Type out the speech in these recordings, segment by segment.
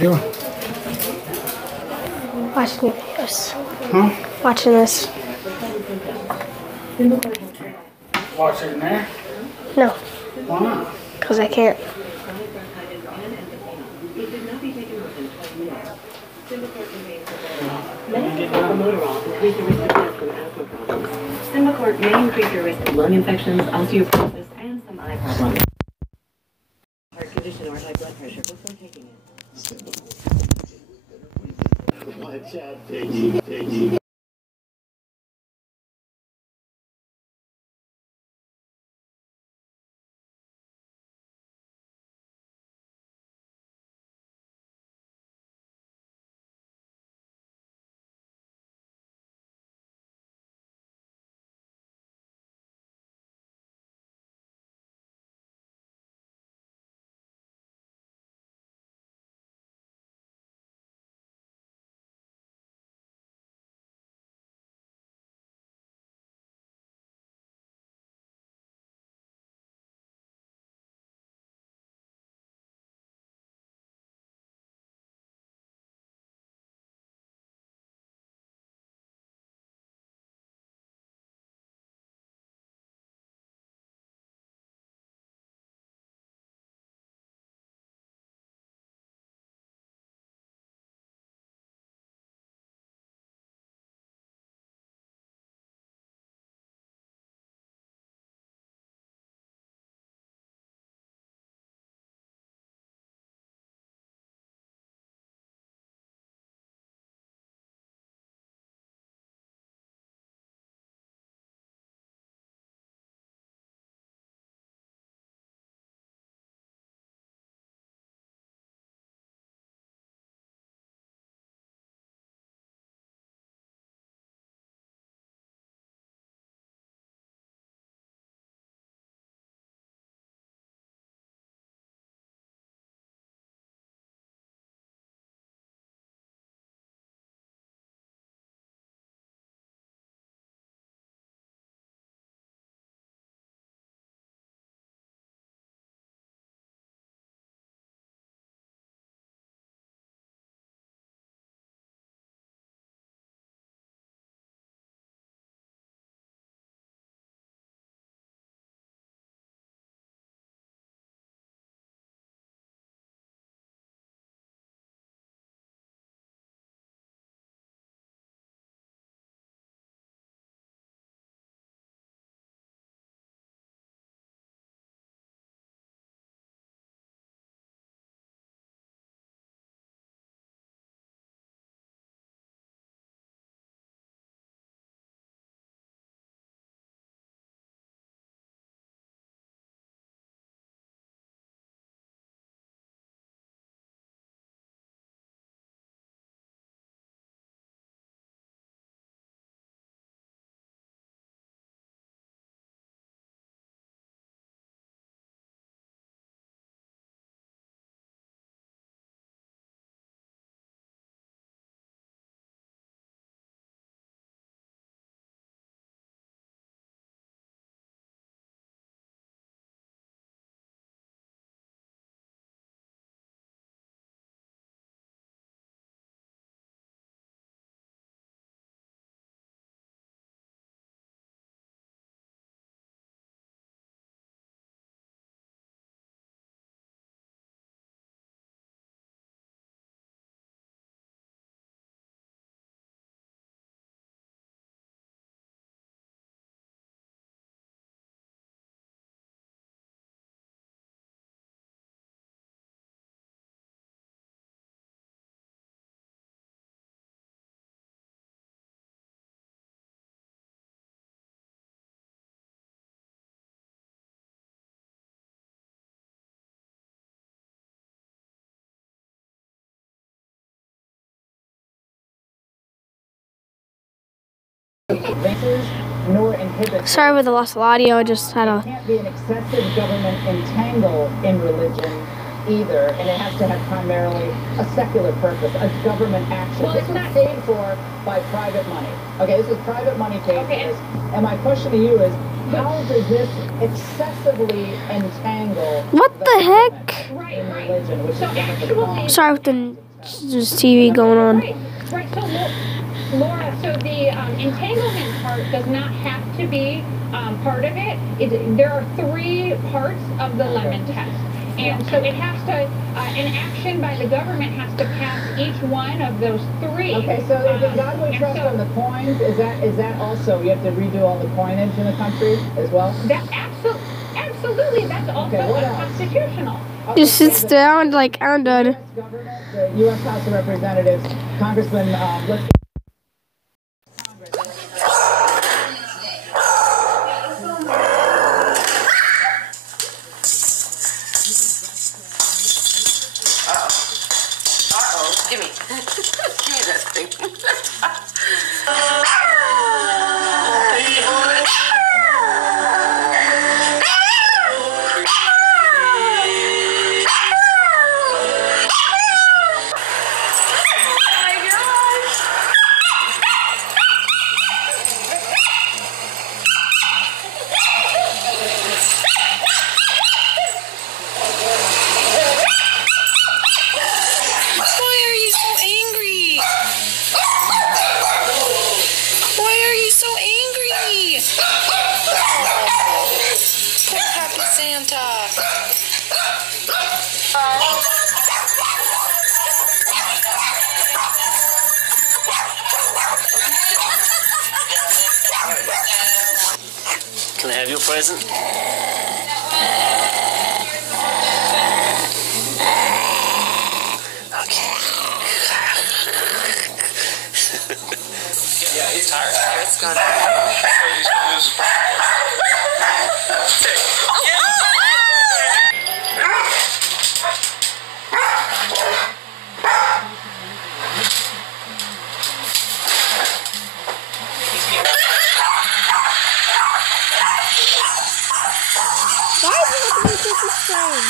you doing? Watching your videos. Huh? Watching this. Watch it in there? No. Why not? Because I can't. Symbicort may increase your risk of lung infections, osteoporosis, and some eye problems. Heart condition or high blood pressure before taking it. Watch out, Piggy. Sorry for the loss of audio. I just had a. Can't be an excessive government entangle in religion either, and it has to have primarily a secular purpose, a government action. Well, it's not paid for by private money. Okay, this is private money paid for this. And my question to you is, how does this excessively entangle What the heck? in religion, which is one of the Sorry with the Just TV going on. Right. So, Laura, so the entanglement part does not have to be part of it. There are 3 parts of the lemon test. And so it has to, an action by the government has to pass each one of those 3. Okay, so if the Godwin Trust on the coins, is that also, you have to redo all the coinage in the country as well? That absolutely, that's also unconstitutional. Just sits down like, I'm done. The government, the U.S. House of Representatives, Congressman, let's Give me that thing. Can I have your present? Okay. Yeah, he's tired. It's gone. Why do you have to make this a strain?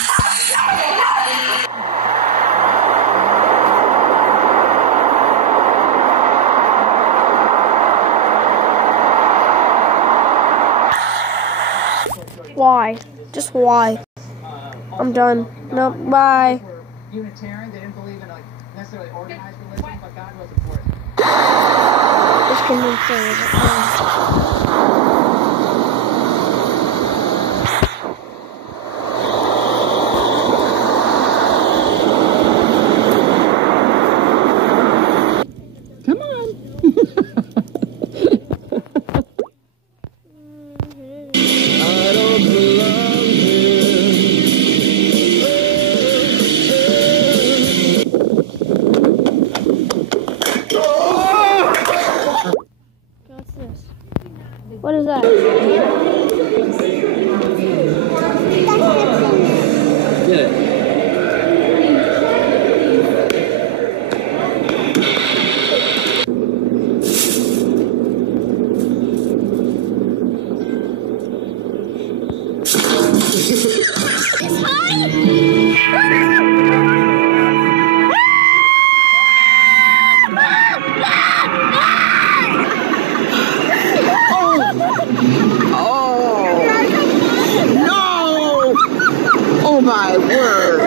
Why? Just why? I'm done. No, bye. Unitarian, they didn't believe in like necessarily organized religion, but God wasn't for it. Just convinced What is that? Get it. Oh my word!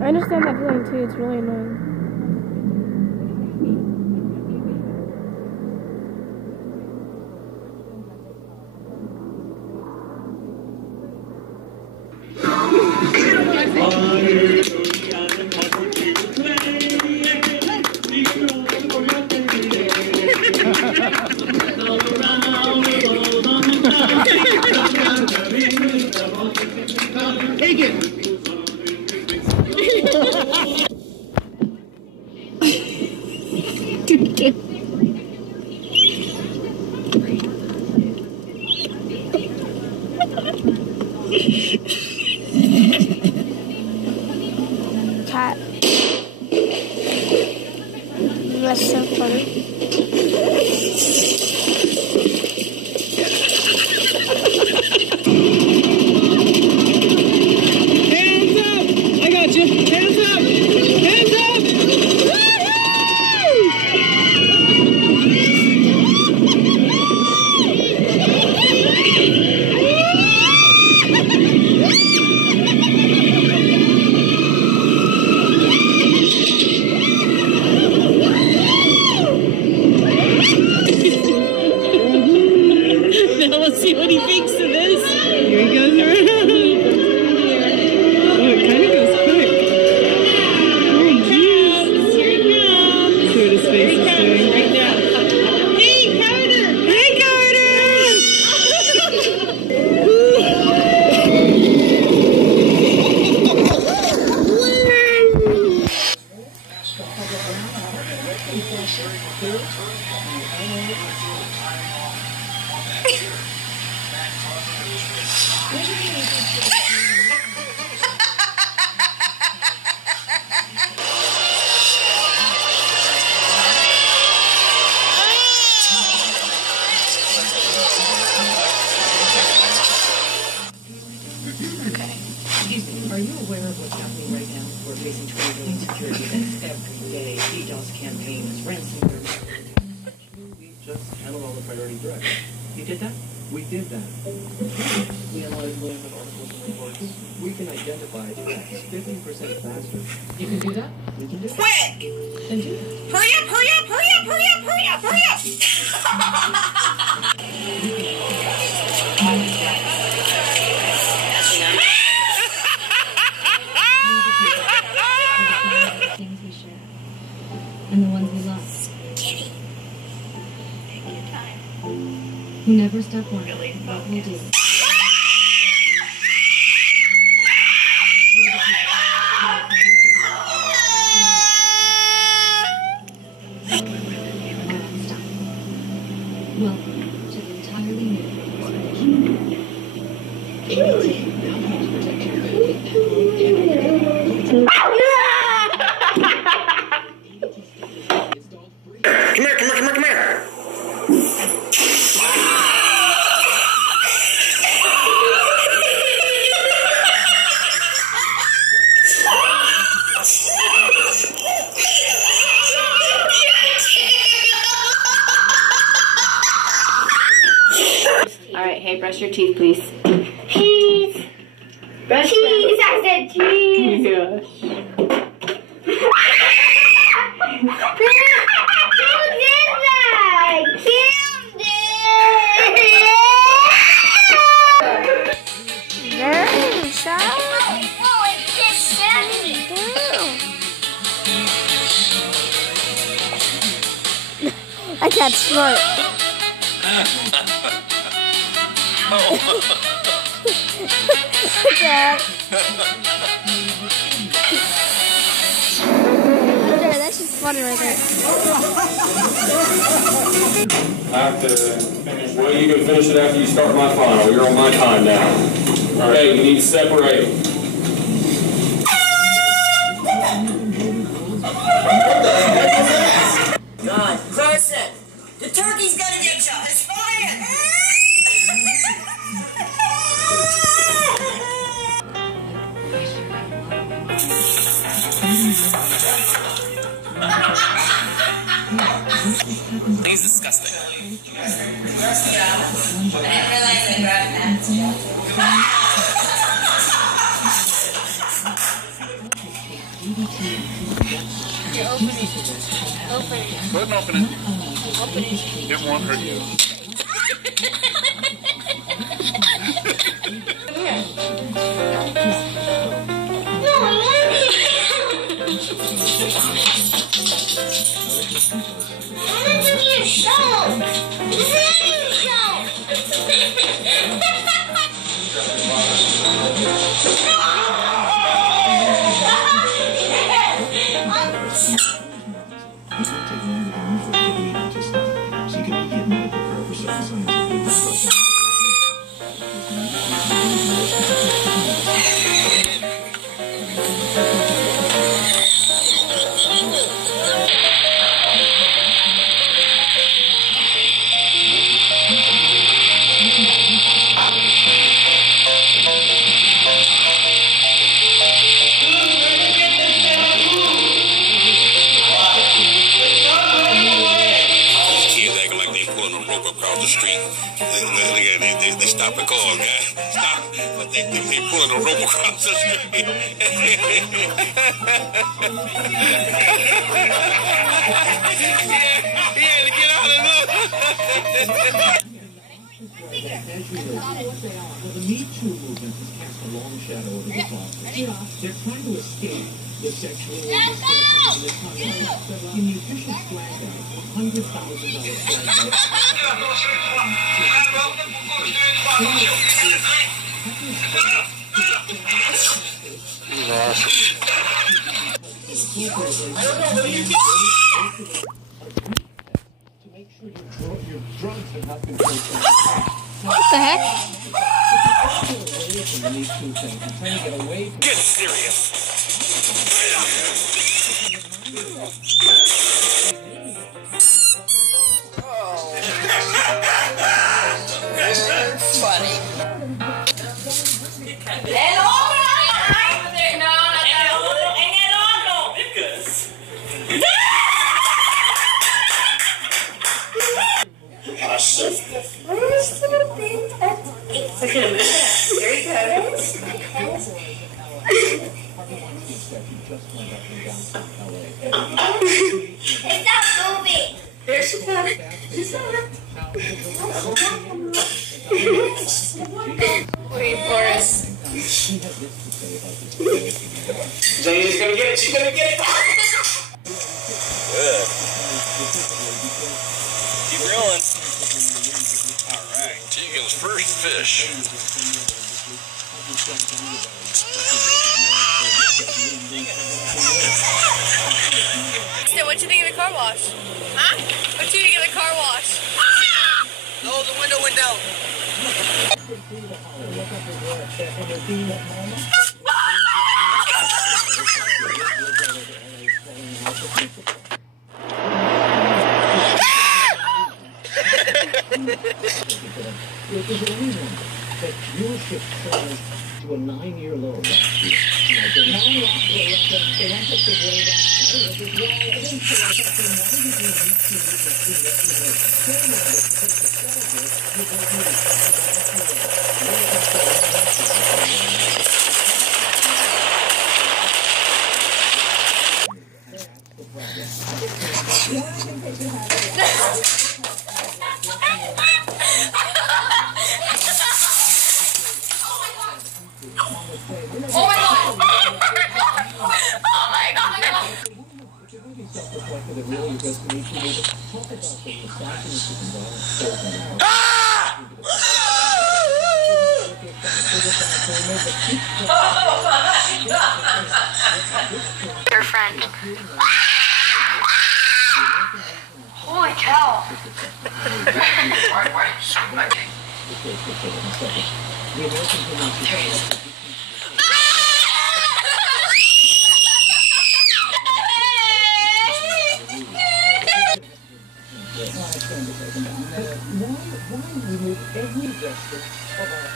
I understand that feeling too, it's really annoying. Take it! Cat. That's so funny. Are you aware of what's happening right now? We're facing 20 billion security events every day. DDoS campaigns, ransomware. We just handled all the priority threats. You did that? We did that. We analyzed millions of articles and reports. We can identify threats 50% faster. You can do that? We can do it. Quick! Then do that. Hurry up, hurry up, hurry up, hurry up, hurry up, hurry up! Things we share. And the ones we love. Kitty. Take your time. Who never stop wondering what we'll do. Welcome to the entirely new Come here, come here, come here, come here. All right, hey, brush your teeth, please. cheese. Brush Cheese. I said cheese. Gosh. Who did that? Kim did. Very shy. Oh, it's just Sammy. I can't smart. Dad. Okay, that's just funny right there. I have to finish. Well, you can finish it after you start my final. You're on my time now. All right, you need to separate. God, Carson, the turkey's gonna get you. It's fine. He's disgusting. I didn't realize I grabbed Go ahead and open it. It won't hurt you. street. Look at it. They stop the car, man. Stop. But they pulling the rope across the street. He had to get out of there. The Me Too movement has cast a long shadow over the process. They're trying to escape the sexual misconduct and misconduct. In the official flag guide, $100,000 flag to make sure your drugs have not been taken. What the heck? Get serious. Funny. Stop moving. There she comes. Wait for us. Jane's gonna get it. She's gonna get it. Good. Keep reeling. All right. Tegan's first fish. So what you think of the car wash? Huh? What you think of the car wash? Oh, the window went down. That viewership surged to a 9-year low last year. Your friend. Holy cow. Why remove every vestige of our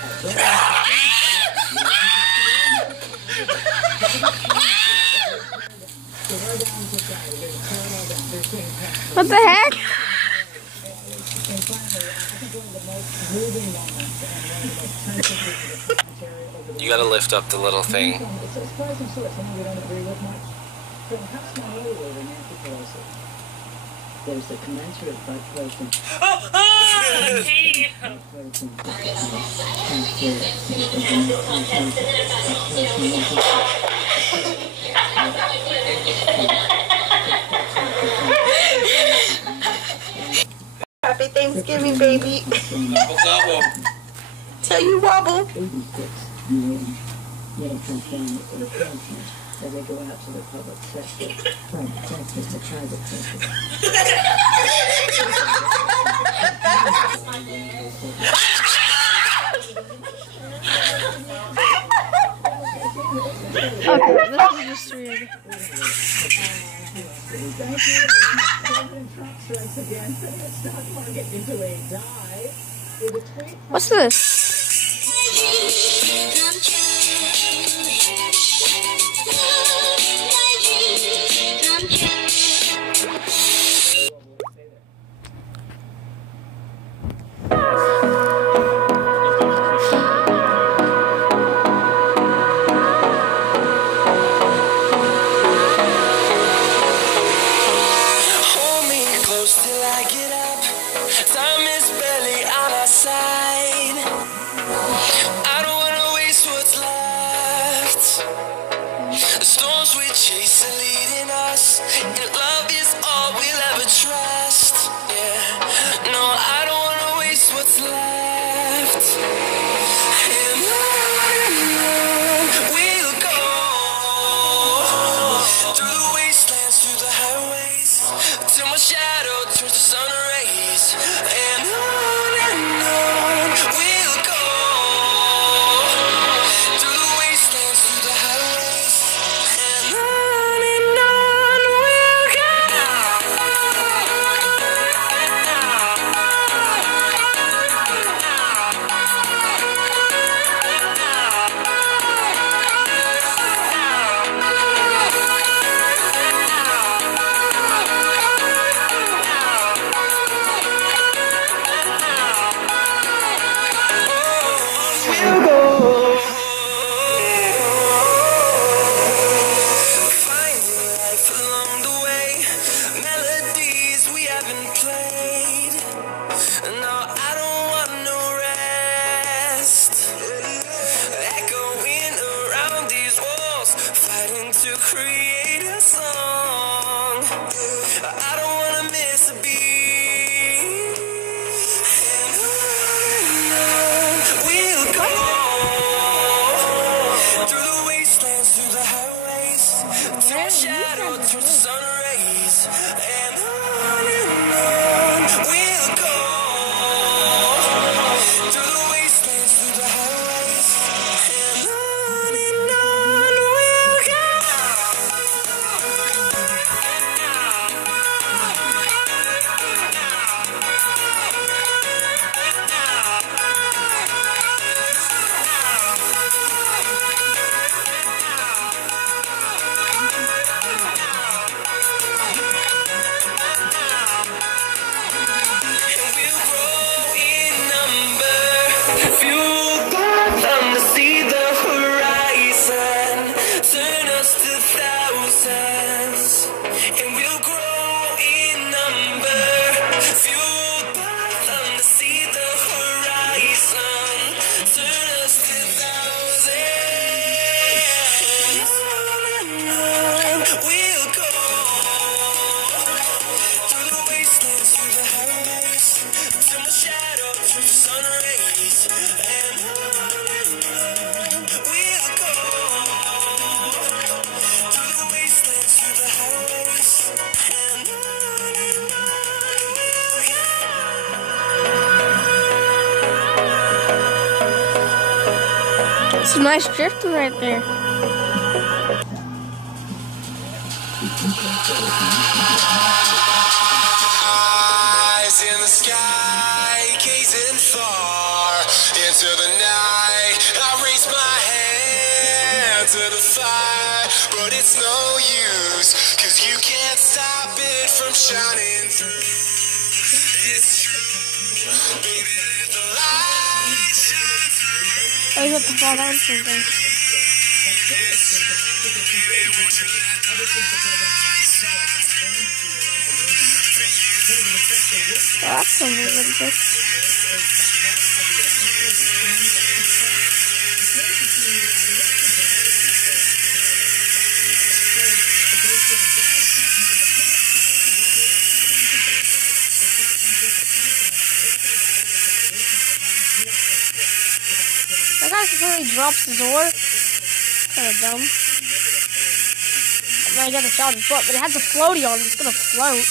What the heck? You gotta lift up the little thing. It's a surprising source, something we don't agree with much. From House Minority Leader Nancy Pelosi, there's a commensurate blood flow. Happy Thanksgiving, baby. Tell you wobble. As they go out to the public sector, private sector to private sector. Okay, this is just weird. What's this? chasing, leading us, and love is all we'll ever trust. Yeah, no, I don't wanna waste what's left. And on we'll go, through the wastelands, through the highways, till my shadow turns to sun rays. And on we'll go, through the wastelands, through the highways. And on we'll go. We'll go. Finding life along the way, melodies we haven't played. No, I don't want no rest. Echoing around these walls, fighting to create a song. I don't wanna miss a beat. And on we'll go, through the wastelands, through the highways, till my shadow turns to sun rays. And on we'll go, through the wastelands, through the highways. And on we'll go. We'll grow in number, fueled by them to see the horizon, turn us to thousands. And we'll grow in number, fueled by them to see the horizon, turn us to thousands. And we'll go, through the wastelands, through the highways, till my shadow turns to sun rays. And we'll go, through the wastelands, through the highways. And Some nice drifting right there. eyes in the sky, gazing far into the night. I raise my hand to the fire, but it's no use, 'cause you can't stop it from shining through. It's true, baby, let the light shine through. I have to fall down something. Oh, that's something really good. That guy completely drops the door. Kind of dumb. I'm gonna get a shot of his foot, but it has a floaty on it. It's gonna float.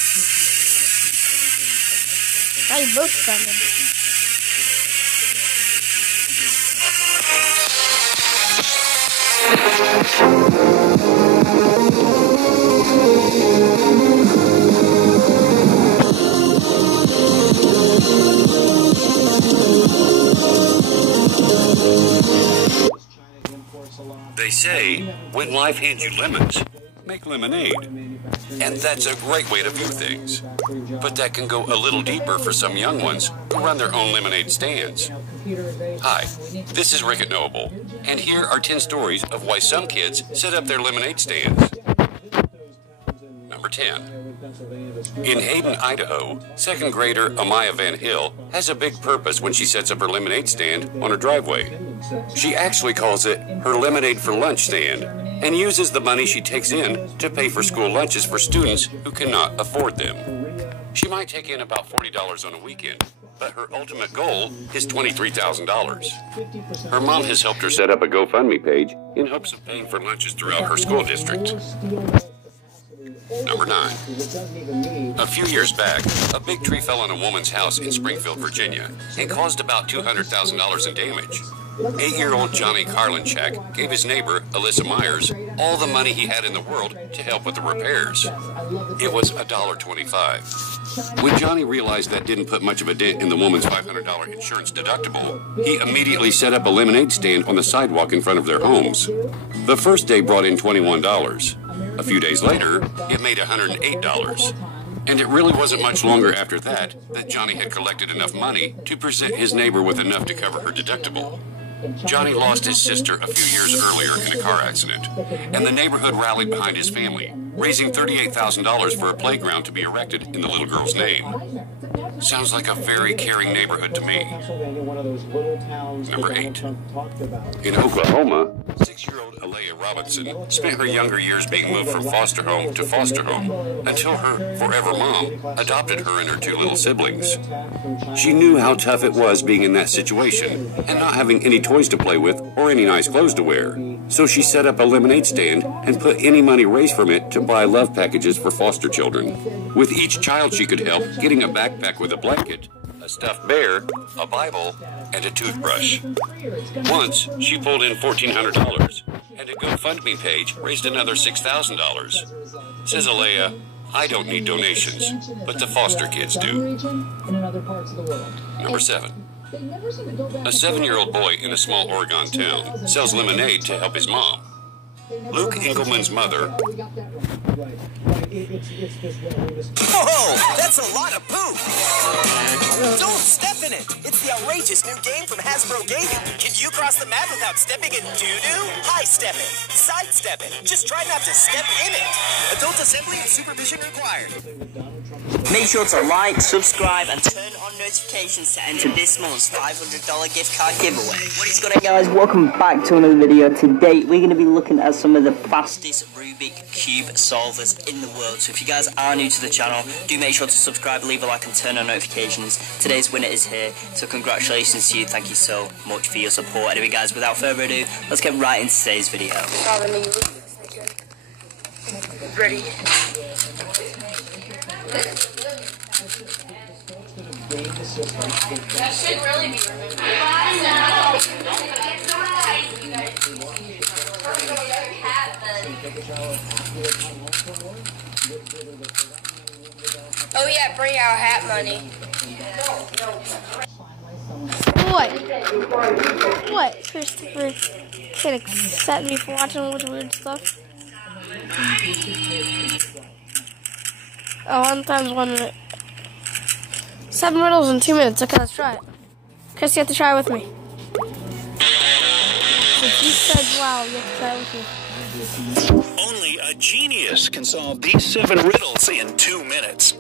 Now you both suspended. They say, when life hands you lemons, make lemonade. And that's a great way to view things. But that can go a little deeper for some young ones who run their own lemonade stands. Hi, this is Rick at Knowable, and here are 10 stories of why some kids set up their lemonade stands. Number 10. In Hayden, Idaho, second grader Amaya Van Hill has a big purpose when she sets up her lemonade stand on her driveway. She actually calls it her lemonade for lunch stand, and uses the money she takes in to pay for school lunches for students who cannot afford them. She might take in about $40 on a weekend, but her ultimate goal is $23,000. Her mom has helped her set up a GoFundMe page in hopes of paying for lunches throughout her school district. Number 9. A few years back, a big tree fell on a woman's house in Springfield, Virginia, and caused about $200,000 in damage. 8-year-old Johnny Karlinchak gave his neighbor, Alyssa Myers, all the money he had in the world to help with the repairs. It was $1.25. When Johnny realized that didn't put much of a dent in the woman's $500 insurance deductible, he immediately set up a lemonade stand on the sidewalk in front of their homes. The first day brought in $21. A few days later, it made $108. And it really wasn't much longer after that Johnny had collected enough money to present his neighbor with enough to cover her deductible. Johnny lost his sister a few years earlier in a car accident, and the neighborhood rallied behind his family, raising $38,000 for a playground to be erected in the little girl's name. Sounds like a very caring neighborhood to me. Number 8. In Oklahoma, 6-year-old Alea Robinson spent her younger years being moved from foster home to foster home until her forever mom adopted her and her 2 little siblings. She knew how tough it was being in that situation and not having any toys to play with or any nice clothes to wear. So she set up a lemonade stand and put any money raised from it to buy love packages for foster children. With each child she could help getting a backpack with a blanket, a stuffed bear, a Bible, and a toothbrush. Once, she pulled in $1,400, and a GoFundMe page raised another $6,000. Says Alea, I don't need donations, but the foster kids do. Number 7. A 7-year-old boy in a small Oregon town sells lemonade to help his mom. Luke Engelman's mother. Whoa, that's a lot of poop! Don't step in it! It's the outrageous new game from Hasbro Gaming. Can you cross the mat without stepping in doo-doo? High step it, side step it. Just try not to step in it. Adult assembly and supervision required. Make sure to like, subscribe, and turn on notifications to enter this month's $500 gift card giveaway. What is going on, guys? Welcome back to another video. Today, we're going to be looking at some of the fastest Rubik Cube solvers in the world. So if you guys are new to the channel, do make sure to subscribe, leave a like, and turn on notifications. Today's winner is here, so congratulations to you. Thank you so much for your support. Anyway, guys, without further ado, let's get right into today's video. Ready? That should really be removed. Oh yeah, bring out hat money. What? Christopher can't accept me for watching all this weird stuff. Oh, 1 times 1 minute. 7 riddles in 2 minutes. Okay, let's try it. Chris, you have to try it with me. If you said wow, you have to try it with me. Only a genius can solve these 7 riddles in 2 minutes.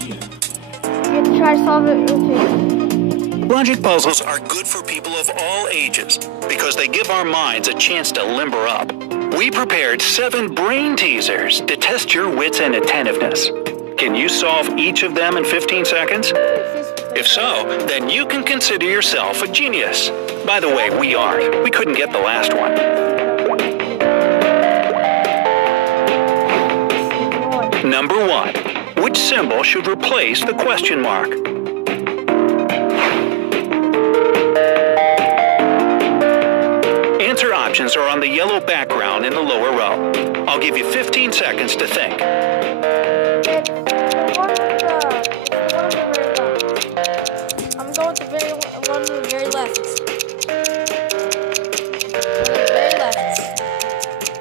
You have to try to solve it with me. Logic puzzles are good for people of all ages because they give our minds a chance to limber up. We prepared 7 brain teasers to test your wits and attentiveness. Can you solve each of them in 15 seconds? If so, then you can consider yourself a genius. By the way, we aren't. We couldn't get the last one. Number 1. Which symbol should replace the question mark? Answer options are on the yellow background in the lower row. I'll give you 15 seconds to think. I'm going to the one on the very left. The very left.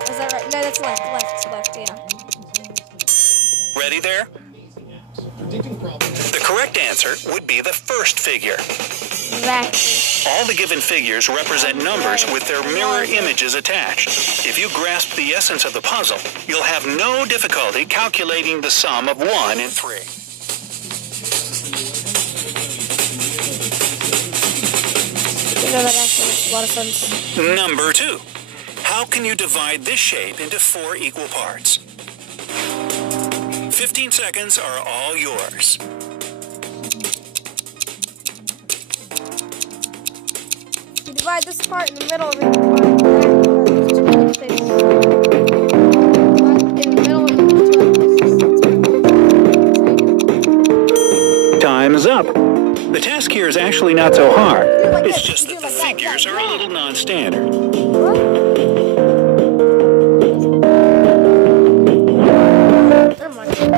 Is that right? No, that's left, yeah. Ready there? The correct answer would be the first figure. Exactly. All the given figures represent numbers with their mirror images attached. If you grasp the essence of the puzzle, you'll have no difficulty calculating the sum of 1 and 3. You know, that actually makes a lot of sense. Number 2. How can you divide this shape into 4 equal parts? 15 seconds are all yours. You divide this part in the middle and then you divide this. In the middle and Time's up. The task here is actually not so hard. It's just that the figures are a little non-standard.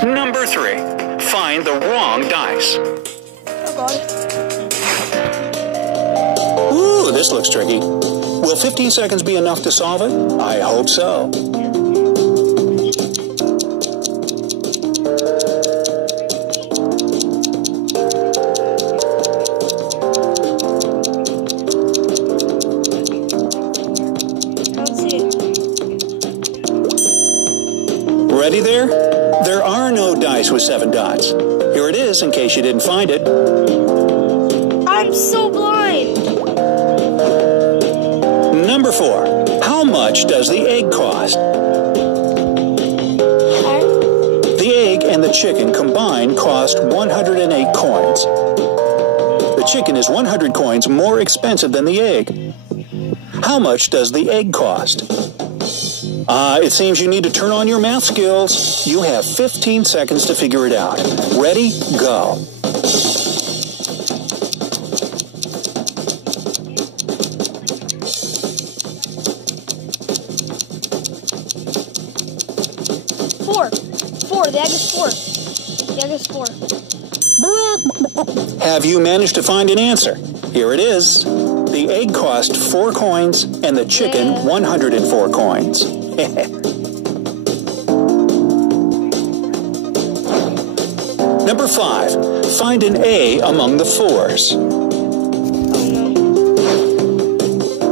Number 3. Find the wrong dice. Ooh, this looks tricky. Will 15 seconds be enough to solve it? I hope so. Ready there? There are no dice with 7 dots. Here it is in case you didn't find it. I'm so blind. Number 4. How much does the egg cost? The egg and the chicken combined cost 108 coins. The chicken is 100 coins more expensive than the egg. How much does the egg cost? It seems you need to turn on your math skills. You have 15 seconds to figure it out. Ready? Go. Four. The egg is 4. The egg is 4. Have you managed to find an answer? Here it is. The egg cost 4 coins and the chicken 104 coins. Number 5. Find an A among the 4s.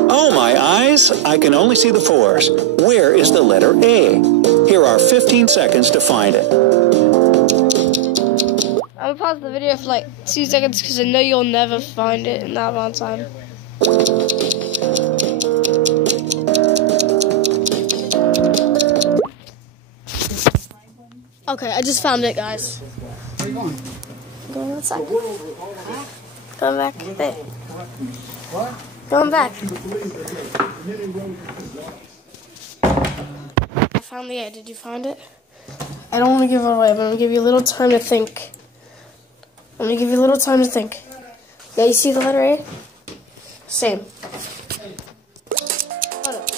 Oh my eyes! I can only see the 4s. Where is the letter A? Here are 15 seconds to find it. I'm gonna pause the video for like 2 seconds because I know you'll never find it in that amount of time. Okay, I just found it, guys. Where are you going? Going outside. Going back there. What? Going back. I found the A. Did you find it? I don't want to give it away, but I'm going to give you a little time to think. I'm going to give you a little time to think. Now you see the letter A? Same. Hold up.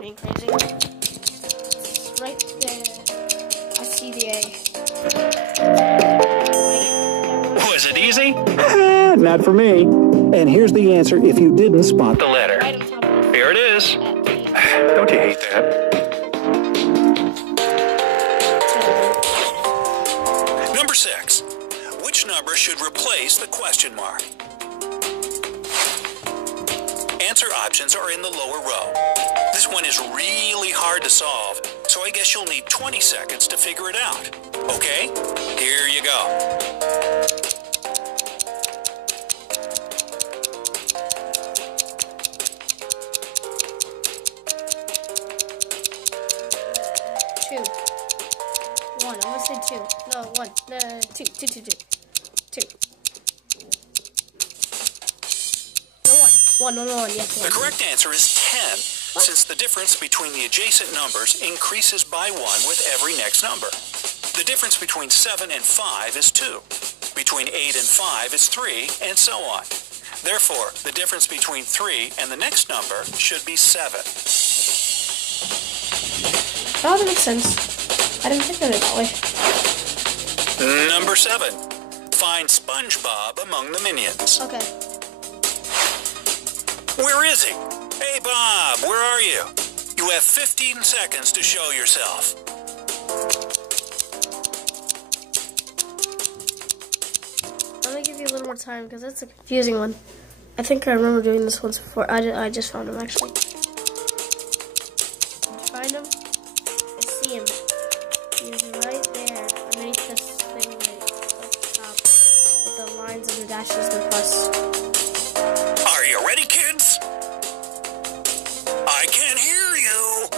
Being crazy. It's right there. I see the A. Was it easy? Not for me. And here's the answer if you didn't spot the letter. Here it is. Don't you hate that? Number 6. Which number should replace the question mark? Answer options are in the lower row. This one is really hard to solve, so I guess you'll need 20 seconds to figure it out. Okay? Here you go. Two. 1. I'm gonna say 2. No, 1. 2. 2. 2. 2. 2. No, 1. 1. 1. 1. Yes. 1. The correct answer is 10, since the difference between the adjacent numbers increases by 1 with every next number. The difference between 7 and 5 is 2. Between 8 and 5 is 3, and so on. Therefore, the difference between 3 and the next number should be 7. Oh, that makes sense. I didn't think of it that way. Number 7. Find SpongeBob among the minions. Okay. Where is he? Hey, Bob, where are you? You have 15 seconds to show yourself. I'm gonna give you a little more time because that's a confusing one. I think I remember doing this once before. I just found him actually. Find him. I see him. He's right there underneath this thing right up top with the lines and the dashes and the plus. Are you ready, kids? I can't hear you.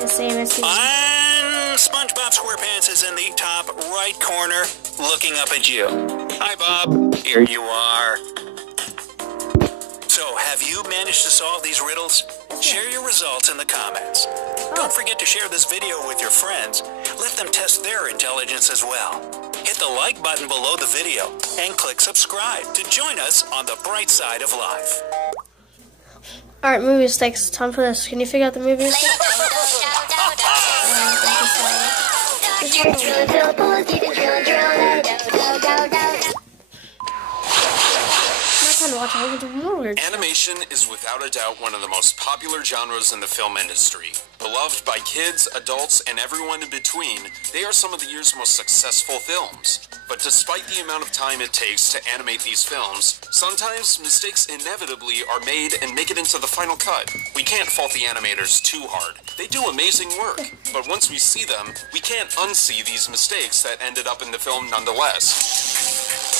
The same as And SpongeBob SquarePants is in the top right corner looking up at you. Hi, Bob. Here you are. So, have you managed to solve these riddles? Share your results in the comments. Don't forget to share this video with your friends. Let them test their intelligence as well. Hit the like button below the video and click subscribe to join us on the bright side of life. Alright, movie mistakes. Time for this. Can you figure out the movie mistakes? Animation is without a doubt one of the most popular genres in the film industry. Beloved by kids, adults, and everyone in between, they are some of the year's most successful films. But despite the amount of time it takes to animate these films, sometimes mistakes inevitably are made and make it into the final cut. We can't fault the animators too hard. They do amazing work, but once we see them, we can't unsee these mistakes that ended up in the film nonetheless.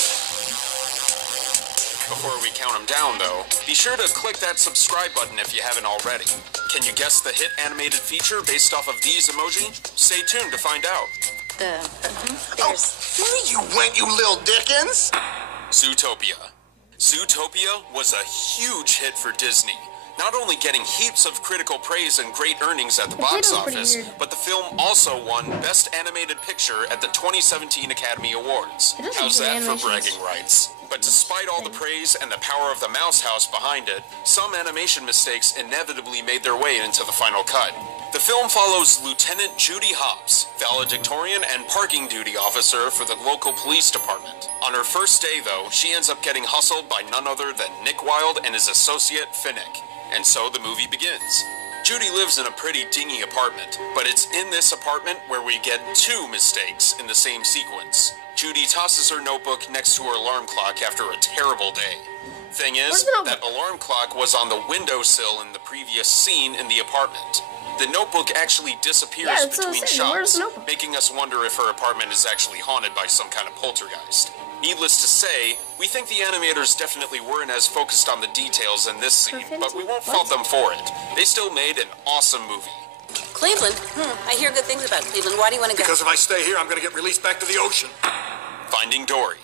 Before we count them down, though, be sure to click that subscribe button if you haven't already. Can you guess the hit animated feature based off of these emoji? Stay tuned to find out. Where you went, you little Dickens? Zootopia. Zootopia was a huge hit for Disney. Not only getting heaps of critical praise and great earnings at the box office, but the film also won Best Animated Picture at the 2017 Academy Awards. How's that for bragging rights? But despite all the praise and the power of the Mouse House behind it, some animation mistakes inevitably made their way into the final cut. The film follows Lieutenant Judy Hopps, valedictorian and parking duty officer for the local police department. On her first day, though, she ends up getting hustled by none other than Nick Wilde and his associate Finnick. And so the movie begins. Judy lives in a pretty dingy apartment, but it's in this apartment where we get two mistakes in the same sequence. Judy tosses her notebook next to her alarm clock after a terrible day. Thing is, that alarm clock was on the windowsill in the previous scene in the apartment. The notebook actually disappears between shots, making us wonder if her apartment is actually haunted by some kind of poltergeist. Needless to say, we think the animators definitely weren't as focused on the details in this scene, but we won't fault them for it. They still made an awesome movie. Cleveland? I hear good things about Cleveland. Why do you want to go? Because if I stay here, I'm going to get released back to the ocean. Finding Dory.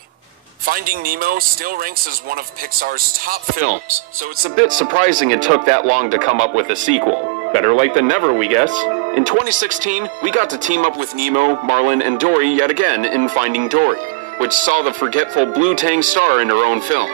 Finding Nemo still ranks as one of Pixar's top films, so it's a bit surprising it took that long to come up with a sequel. Better late than never, we guess. In 2016, we got to team up with Nemo, Marlin, and Dory yet again in Finding Dory, which saw the forgetful Blue Tang star in her own film.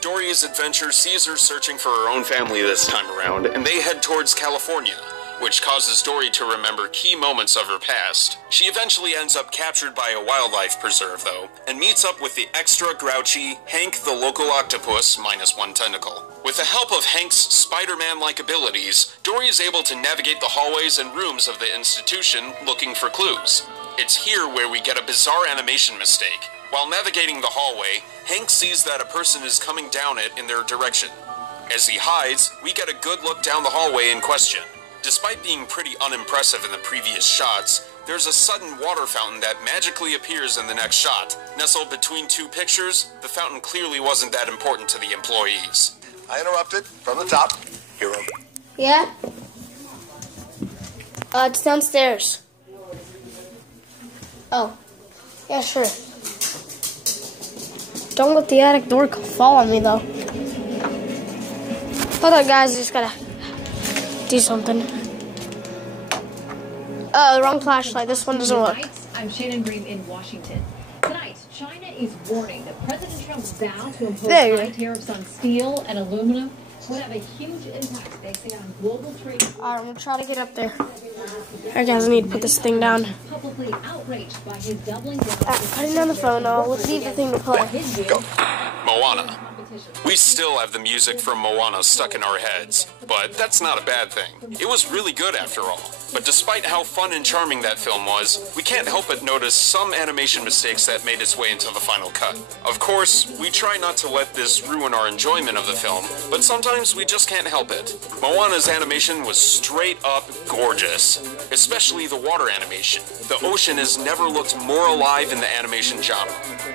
Dory's adventure sees her searching for her own family this time around, and they head towards California, which causes Dory to remember key moments of her past. She eventually ends up captured by a wildlife preserve, though, and meets up with the extra grouchy Hank the local octopus minus one tentacle. With the help of Hank's Spider-Man-like abilities, Dory is able to navigate the hallways and rooms of the institution looking for clues. It's here where we get a bizarre animation mistake. While navigating the hallway, Hank sees that a person is coming down it in their direction. As he hides, we get a good look down the hallway in question. Despite being pretty unimpressive in the previous shots, there's a sudden water fountain that magically appears in the next shot. Nestled between two pictures, the fountain clearly wasn't that important to the employees. I interrupted from the top. Hero. Yeah? It's downstairs. Oh. Yeah, sure. Don't let the attic door fall on me, though. Hold on, guys. I just gotta do something. Wrong flashlight. This one doesn't work. I'm Shannon Green in Washington. Tonight, China is warning that President Trump's vow to impose high tariffs on steel and aluminum would have a huge impact, they say, on global trade. Alright, I'm gonna try to get up there. Alright, guys, I need to put this thing down. Publicly outraged by his doubling down. Putting down the phone. Let's leave the thing to play. Go. Moana. We still have the music from Moana stuck in our heads, but that's not a bad thing. It was really good after all. But despite how fun and charming that film was, we can't help but notice some animation mistakes that made its way into the final cut. Of course, we try not to let this ruin our enjoyment of the film, but sometimes we just can't help it. Moana's animation was straight up gorgeous, especially the water animation. The ocean has never looked more alive in the animation genre.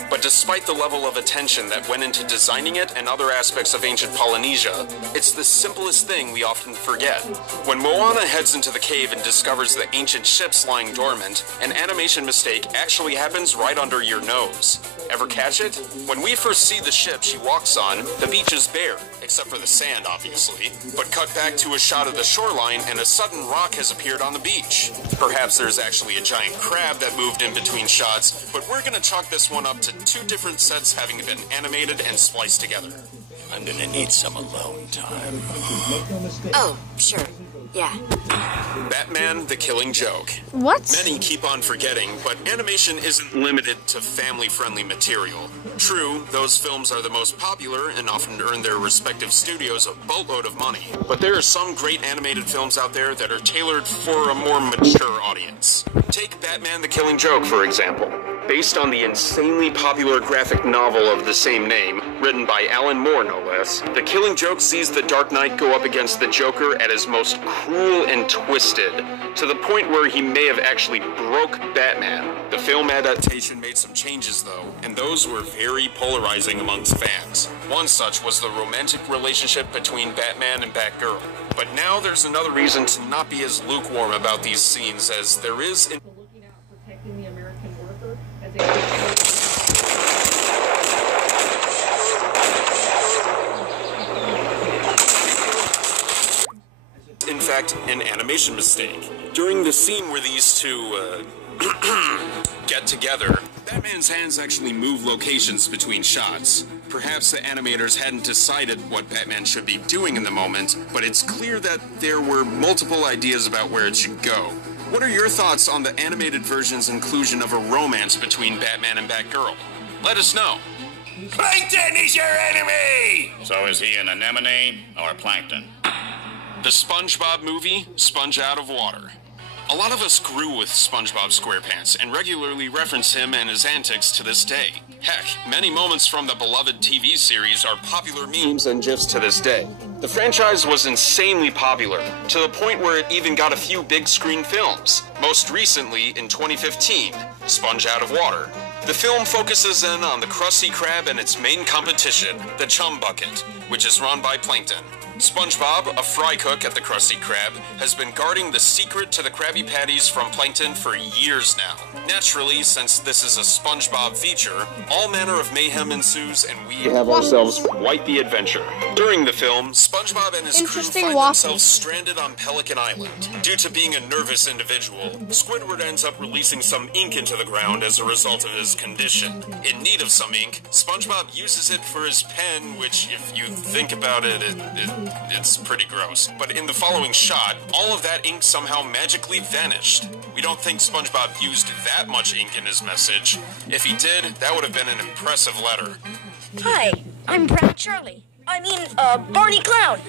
But despite the level of attention that went into designing it and other aspects of ancient Polynesia, it's the simplest thing we often forget. When Moana heads into the cave and discovers the ancient ships lying dormant, an animation mistake actually happens right under your nose. Ever catch it? When we first see the ship she walks on, the beach is bare, except for the sand, obviously. But cut back to a shot of the shoreline and a sudden rock has appeared on the beach. Perhaps there's actually a giant crab that moved in between shots, but we're gonna chalk this one up to 2 different sets having been animated and spliced together. I'm gonna need some alone time. Oh, sure. Yeah. Batman: The Killing Joke. What? Many keep on forgetting, but animation isn't limited to family-friendly material. True, those films are the most popular and often earn their respective studios a boatload of money. But there are some great animated films out there that are tailored for a more mature audience. Take Batman: The Killing Joke, for example. Based on the insanely popular graphic novel of the same name, written by Alan Moore no less, The Killing Joke sees the Dark Knight go up against the Joker at his most cruel and twisted, to the point where he may have actually broke Batman. The film adaptation made some changes though, and those were very polarizing amongst fans. One such was the romantic relationship between Batman and Batgirl. But now there's another reason to not be as lukewarm about these scenes as there is in Protecting the American worker as in fact, an animation mistake. During the scene where these two, get together, Batman's hands actually move locations between shots. Perhaps the animators hadn't decided what Batman should be doing in the moment, but it's clear that there were multiple ideas about where it should go. What are your thoughts on the animated version's inclusion of a romance between Batman and Batgirl? Let us know. Plankton is your enemy! So is he an anemone or plankton? The SpongeBob movie, Sponge Out of Water. A lot of us grew with SpongeBob SquarePants and regularly reference him and his antics to this day. Heck, many moments from the beloved TV series are popular memes and GIFs to this day. The franchise was insanely popular, to the point where it even got a few big screen films. Most recently, in 2015, Sponge Out of Water. The film focuses in on the Krusty Krab and its main competition, the Chum Bucket, which is run by Plankton. SpongeBob, a fry cook at the Krusty Krab, has been guarding the secret to the Krabby Patties from Plankton for years now. Naturally, since this is a SpongeBob feature, all manner of mayhem ensues and we have ourselves quite the adventure. During the film, SpongeBob and his crew find themselves stranded on Pelican Island. Due to being a nervous individual, Squidward ends up releasing some ink into the ground as a result of his condition. In need of some ink, SpongeBob uses it for his pen, which, if you think about it, it's pretty gross. But in the following shot, all of that ink somehow magically vanished. We don't think SpongeBob used that much ink in his message. If he did, that would have been an impressive letter. Hi, I'm Brad Charlie. Barney Clown.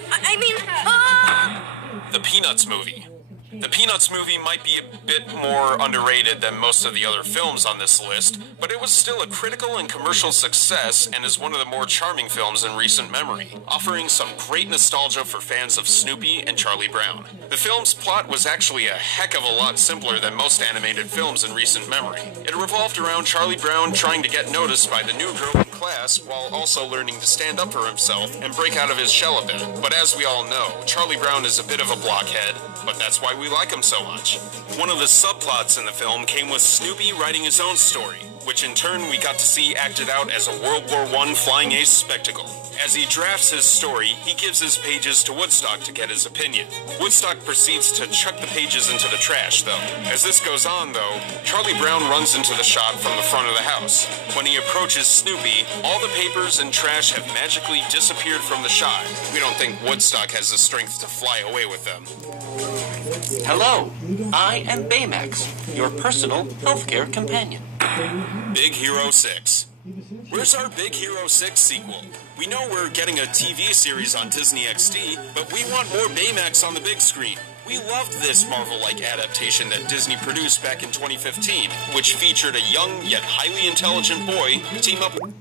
The Peanuts movie. The Peanuts movie might be a bit more underrated than most of the other films on this list, but it was still a critical and commercial success and is one of the more charming films in recent memory, offering some great nostalgia for fans of Snoopy and Charlie Brown. The film's plot was actually a heck of a lot simpler than most animated films in recent memory. It revolved around Charlie Brown trying to get noticed by the new girl in class while also learning to stand up for himself and break out of his shell a bit. But as we all know, Charlie Brown is a bit of a blockhead, but that's why we like him so much. One of the subplots in the film came with Snoopy writing his own story, which in turn we got to see acted out as a World War I flying ace spectacle. As he drafts his story, he gives his pages to Woodstock to get his opinion. Woodstock proceeds to chuck the pages into the trash, though. As this goes on, though, Charlie Brown runs into the shot from the front of the house. When he approaches Snoopy, all the papers and trash have magically disappeared from the shot. We don't think Woodstock has the strength to fly away with them. Hello, I am Baymax, your personal healthcare companion. Big Hero 6. Where's our Big Hero 6 sequel? We know we're getting a TV series on Disney XD, but we want more Baymax on the big screen. We loved this Marvel-like adaptation that Disney produced back in 2015, which featured a young yet highly intelligent boy team up with...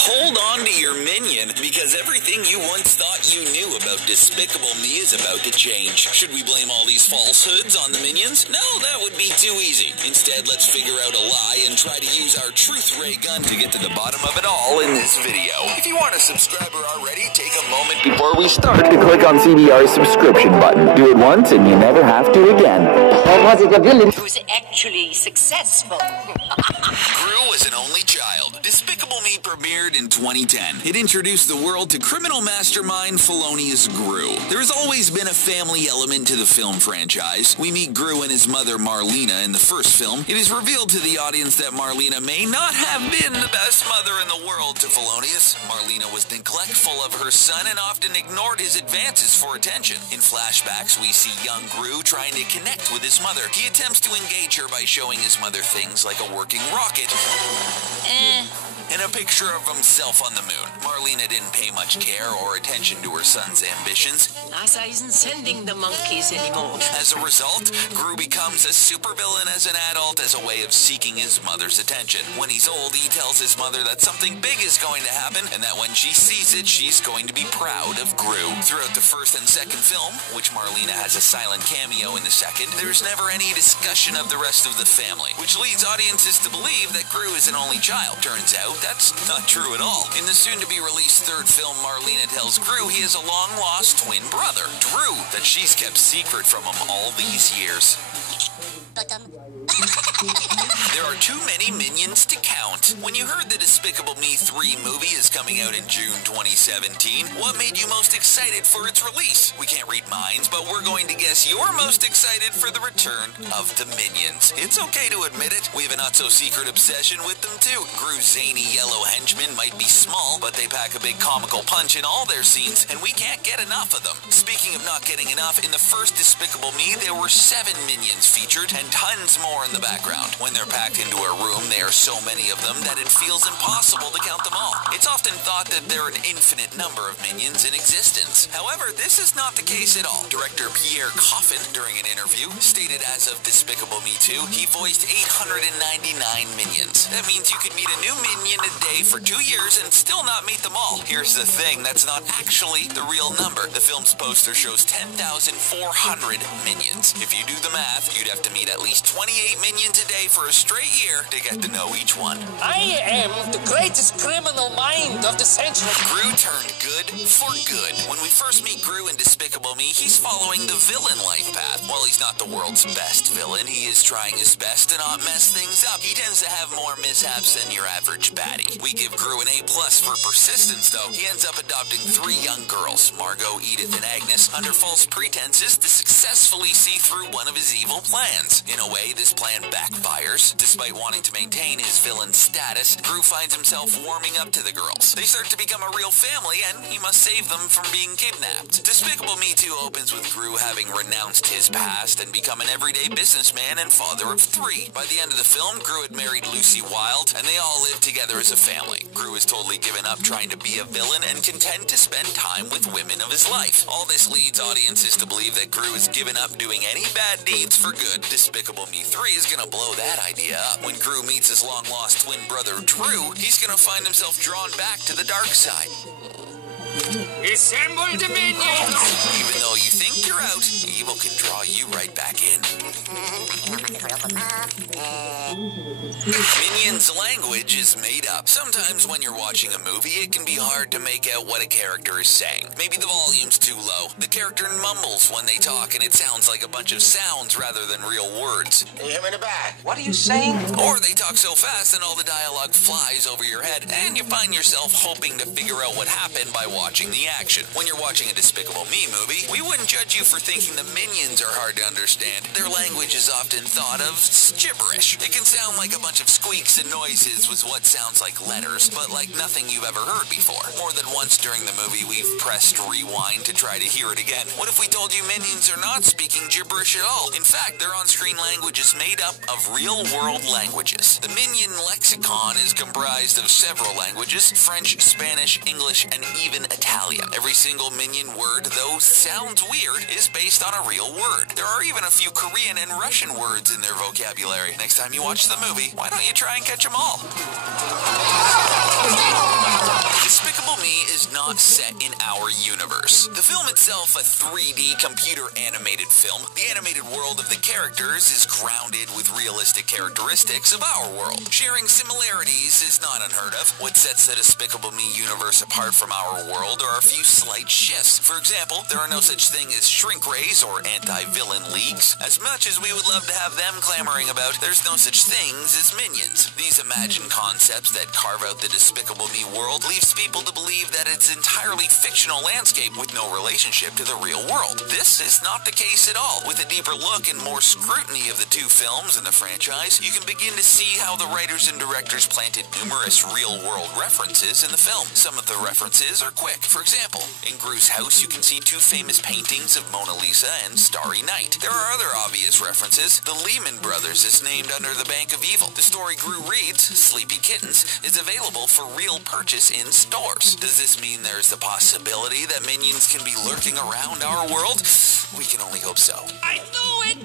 Hold on to your minion, because everything you once thought you knew about Despicable Me is about to change. Should we blame all these falsehoods on the minions? No, that would be too easy. Instead, let's figure out a lie and try to use our truth ray gun to get to the bottom of it all in this video. If you aren't a subscriber already, take a moment before we start to click on CBR's subscription button. Do it once and you never have to again. Or was it a villain who's actually successful? Gru was an only child. Despicable Me premiered in 2010. It introduced the world to criminal mastermind Felonious Gru. There has always been a family element to the film franchise. We meet Gru and his mother Marlena in the first film. It is revealed to the audience that Marlena may not have been the best mother in the world to Felonious. Marlena was neglectful of her son and often ignored his advances for attention. In flashbacks, we see young Gru trying to connect with his mother. He attempts to engage her by showing his mother things like a working rocket and a picture of himself on the moon. Marlena didn't pay much care or attention to her son's ambitions. NASA isn't sending the monkeys anymore. As a result, Gru becomes a supervillain as an adult as a way of seeking his mother's attention. When he's old, he tells his mother that something big is going to happen and that when she sees it, she's going to be proud of Gru. Throughout the first and second film, which Marlena has a silent cameo in the second, there's never any discussion of the rest of the family, which leads audiences to believe that Gru is an only child. Turns out, that's not true at all. In the soon-to-be-released third film, Marlena tells Gru he has a long-lost twin brother, Drew, that she's kept secret from him all these years. There are too many minions to count. When you heard the Despicable Me 3 movie is coming out in June 2017, what made you most excited for its release? We can't read minds, but we're going to guess you're most excited for the return of the minions. It's okay to admit it, we have a not-so-secret obsession with them too. Gru's zany yellow henchmen might be small, but they pack a big comical punch in all their scenes, and we can't get enough of them. Speaking of not getting enough, in the first Despicable Me, there were 7 minions featured, and tons more in the background. When they're packed into a room, there are so many of them that it feels impossible to count them all. It's often thought that there are an infinite number of minions in existence. However, this is not the case at all. Director Pierre Coffin, during an interview, stated as of Despicable Me 2, he voiced 899 minions. That means you could meet a new minion a day for 2 years and still not meet them all. Here's the thing, that's not actually the real number. The film's poster shows 10,400 minions. If you do the math, you'd have to meet at least 28 minions a day for a straight year to get to know each one. I am the greatest criminal mind of the century. Gru turned good for good. When we first meet Gru in Despicable Me, he's following the villain life path. While he's not the world's best villain, he is trying his best to not mess things up. He tends to have more mishaps than your average baddie. We give Gru an A+ for persistence, though. He ends up adopting 3 young girls, Margot, Edith, and Agnes, under false pretenses to successfully see through one of his evil plans. In a way, this plan backfires. Despite wanting to maintain his villain status, Gru finds himself warming up to the girls. They start to become a real family, and he must save them from being kidnapped. Despicable Me 2 opens with Gru having renounced his past and become an everyday businessman and father of 3. By the end of the film, Gru had married Lucy Wilde, and they all live together as a family. Gru is totally given up trying to be a villain and content to spend time with women of his life. All this leads audiences to believe that Gru has given up doing any bad deeds for good. Despicable Me 3 is gonna blow that idea up. When Gru meets his long-lost twin brother Drew, he's gonna find himself drawn back to the dark side. Assemble the minions! Even though you think you're out, evil can draw you right back in. Minions' language is made up. Sometimes when you're watching a movie, it can be hard to make out what a character is saying. Maybe the volume's too low. The character mumbles when they talk, and it sounds like a bunch of sounds rather than real words. Hey, him in the back. What are you saying? Or they talk so fast and all the dialogue flies over your head, and you find yourself hoping to figure out what happened by watching the action. When you're watching a Despicable Me movie, we wouldn't judge you for thinking the minions are hard to understand. Their language is often thought of as gibberish. It can sound like a bunch of squeaks and noises with what sounds like letters, but like nothing you've ever heard before. More than once during the movie, we've pressed rewind to try to hear it again. What if we told you minions are not speaking gibberish at all? In fact, their on-screen language is made up of real-world languages. The Minion lexicon is comprised of several languages: French, Spanish, English, and even Italian. Every single Minion word, though sounds weird, is based on a real word. There are even a few Korean and Russian words in their vocabulary. Next time you watch the movie, why don't you try and catch them all? Despicable Me is not set in our universe. The film itself, a 3D computer animated film, the animated world of the characters is grounded with realistic characteristics of our world. Sharing similarities is not unheard of. What sets the Despicable Me universe apart from our world are a few slight shifts. For example, there are no such thing as shrink rays or anti-villain leagues. As much as we would love to have them clamoring about, there's no such things as minions. These imagined concepts that carve out the Despicable Me world leaves people to believe that it's entirely fictional landscape with no relationship to the real world. This is not the case at all. With a deeper look and more scrutiny of the two films in the franchise, you can begin to see how the writers and directors planted numerous real-world references in the film. Some of the references are quick. For example, in Gru's house you can see two famous paintings of Mona Lisa and Starry Night. There are other obvious references. The Lehman Brothers is named under the Bank of Evil. The story Gru reads, Sleepy Kittens, is available for real purchase in stores. Does this mean there's the possibility that minions can be lurking around our world? We can only hope so. I knew it!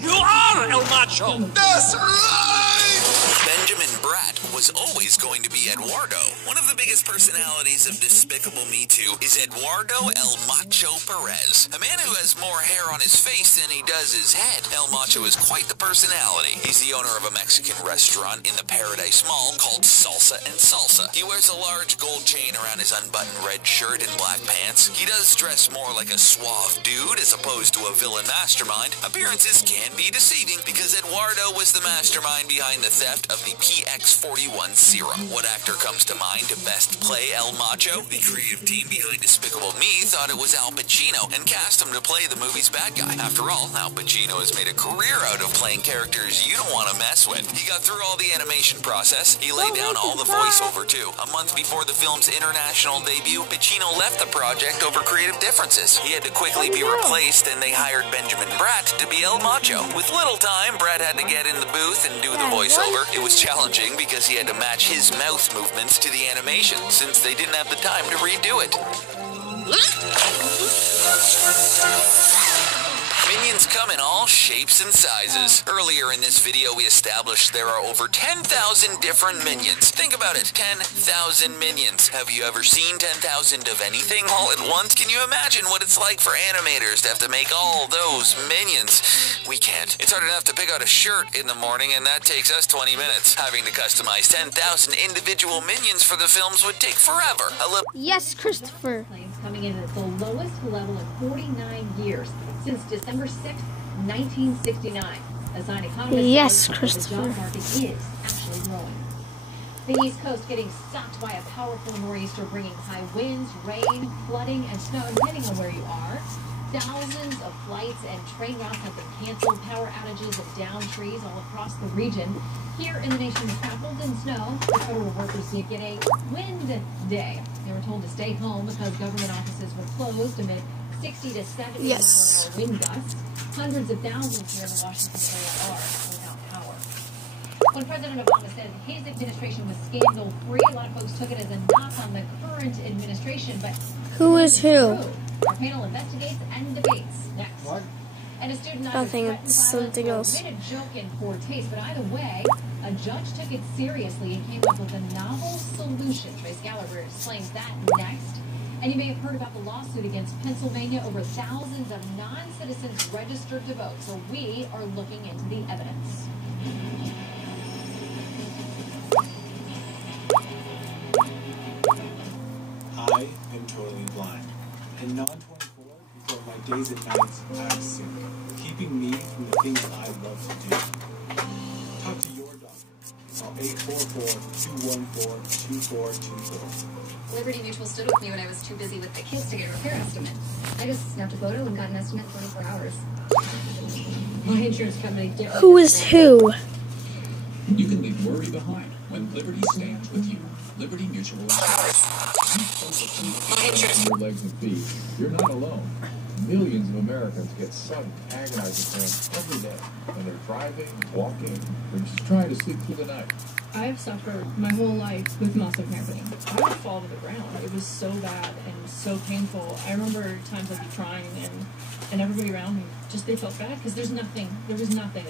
You are El Macho! That's right! Benjamin Bratt was always going to be Eduardo. One of the biggest personalities of Despicable Me 2 is Eduardo El Macho Perez, a man who has more hair on his face than he does his head. El Macho is quite the personality. He's the owner of a Mexican restaurant in the Paradise Mall called Salsa and Salsa. He wears a large gold chain around his unbuttoned red shirt and black pants. He does dress more like a suave dude as opposed to a villain mastermind. Appearances can be deceiving because Eduardo was the mastermind behind the theft of the PX41 serum. What actor comes to mind to best play El Macho? The creative team behind Despicable Me thought it was Al Pacino and cast him to play the movie's bad guy. After all, Al Pacino has made a career out of playing characters you don't want to mess with. He got through all the animation process. He laid down all the voiceover too. A month before the film's international debut, Pacino left the project over creative differences. He had to quickly be replaced and they hired Benjamin Bratt to be El Macho. With little time, Bratt had to get in the booth and do the voiceover. It was challenging because he had to match his mouth movements to the animation since they didn't have the time to redo it. Minions come in all shapes and sizes. Earlier in this video, we established there are over 10,000 different minions. Think about it, 10,000 minions. Have you ever seen 10,000 of anything all at once? Can you imagine what it's like for animators to have to make all those minions? We can't. It's hard enough to pick out a shirt in the morning, and that takes us 20 minutes. Having to customize 10,000 individual minions for the films would take forever. Yes, Christopher. Coming in at the lowest level in 49 years since December 6, 1969. As an economist, yes, the Christopher. job market is actually growing. The East Coast getting sucked by a powerful nor'easter, bringing high winds, rain, flooding, and snow. Depending on where you are, thousands of flights and train routes have been canceled. Power outages and downed trees all across the region. Here in the nation's capital in snow, the federal workers did get a wind day. They were told to stay home because government offices were closed amid 60 to 70 mile-an-hour wind gusts. Hundreds of thousands here in the Washington area are without power. When President Obama said his administration was scandal-free, a lot of folks took it as a knock on the current administration, but who is who? Our panel investigates and debates next. What? And a student Nothing, it's something else. Made a joke in poor taste, but either way, a judge took it seriously and came up with a novel solution. Trace Gallagher explains that next. And you may have heard about the lawsuit against Pennsylvania over thousands of non-citizens registered to vote. So we are looking into the evidence. I am totally blind. And non-24 is what my days and nights I sink, keeping me from the things I love to do. Talk to your doctor. Call 844-214-2424. Liberty Mutual stood with me when I was too busy with the kids to get a repair estimate. I just snapped a photo and got an estimate in 24 hours. My insurance company did. Who is who? You can leave worry behind when Liberty stands with you. Liberty Mutual Insurance. Your legs and feet. You're not alone. Millions of Americans get sudden, agonizing pains every day when they're driving, walking, or just trying to sleep through the night. I've suffered my whole life with muscle cramping. I would fall to the ground. It was so bad and so painful. I remember times I'd be crying and everybody around me, just they felt bad because there was nothing at the time.